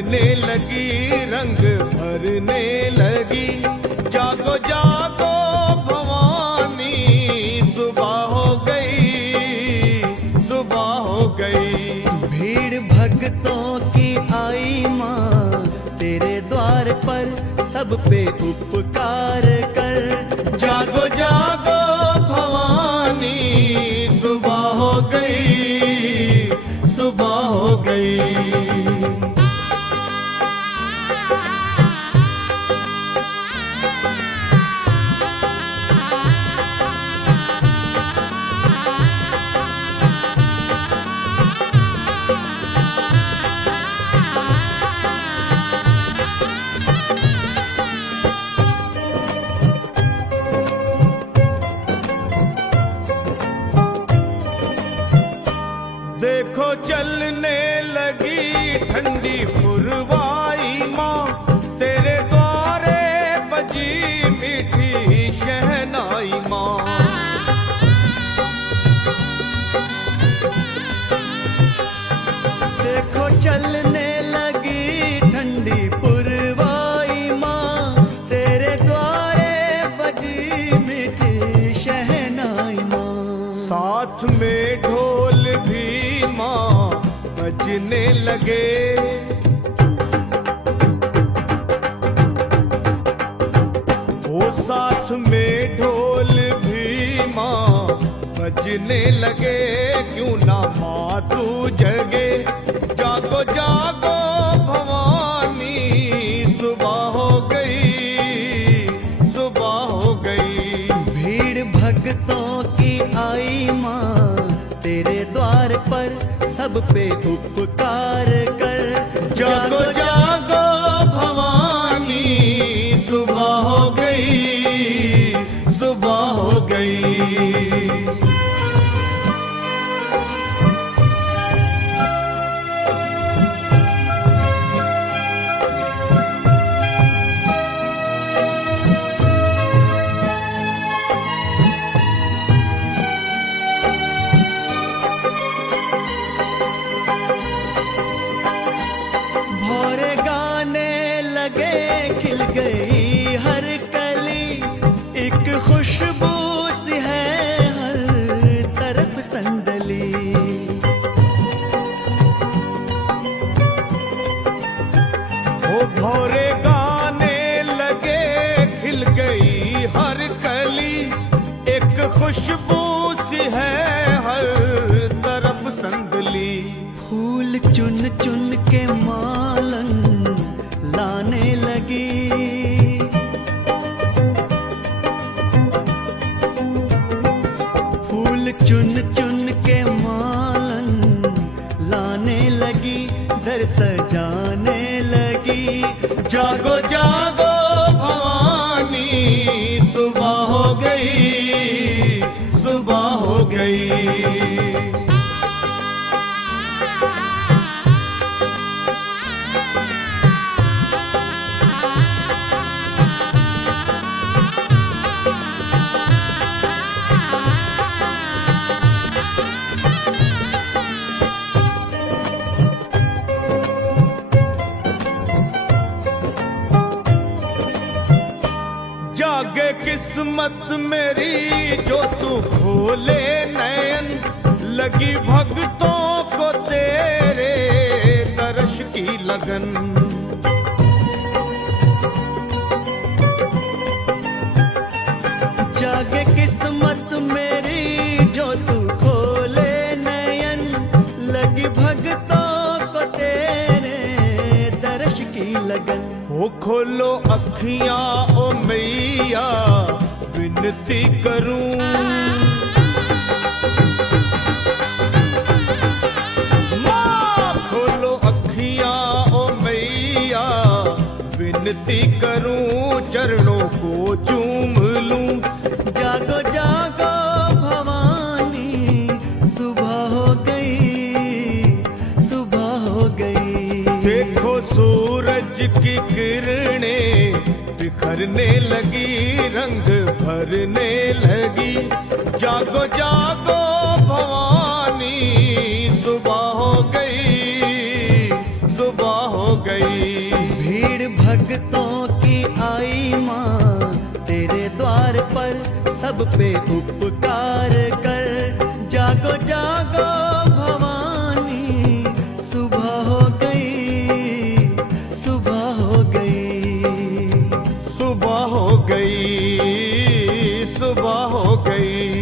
भरने लगी, रंग भरने लगी। जागो जागो भवानी, सुबह हो गई, सुबह हो गई। भीड़ भक्तों की आई माँ तेरे द्वार पर, सब पे उपकार कर। जागो जागो भवानी, सुबह हो गई, सुबह हो गई। देखो चलने लगी ठंडी पुरवाई माँ, तेरे द्वारे बजी मीठी शहनाई माँ। देखो चलने लगी ठंडी पुरवाई माँ, तेरे द्वारे बजी मीठी शहनाई माँ। साथ में ढोल भी माँ बजने लगे, ओ साथ में ढोल भी माँ बजने लगे। क्यों ना माँ तू जगे, जागो जागो भवानी, सुबह हो गई, सुबह हो गई। भीड़ भक्तों की आई माँ तेरे द्वार पर, सब पे उपकार कर। जागो जागो भवानी, सुबह हो गई, सुबह हो गई। भोरे गाने लगे, खिल गई हर कली, एक खुशबू सी है हर तरफ संदली। ओ भोरे गाने लगे, खिल गई हर कली, एक खुशबू सी है हर तरफ संदली। फूल चुन चुन के मालन लाने लगी, फूल चुन चुन के मालन लाने लगी, दर सजाने लगी। जागो जागो भवानी, सुबह हो गई, सुबह हो गई। जागे किस्मत मेरी जो तू खोले नयन, लगी भक्तों को तेरे दर्श की लगन। जागे किस्मत मेरी जो तू खोले नयन, लगी भक्तों को तेरे दर्श की लगन। हो खोलो अखियां ओ मैया, विनती करूं, माँ खोलो अखियां ओ मैया, विनती करूं, चरणों को चूम लूं। जागो जागो भवानी, सुबह हो गई, सुबह हो गई। देखो सूरज की किरणें बिखरने लगी, रंग भरने लगी। जागो जागो भवानी, सुबह हो गई, सुबह हो गई। भक्तों की आई माँ तेरे द्वार पर, सब पे उपकार कर। जागो जागो भवानी, सुबह हो गई, सुबह हो गई। सुबह हो गई, सुबह हो गई।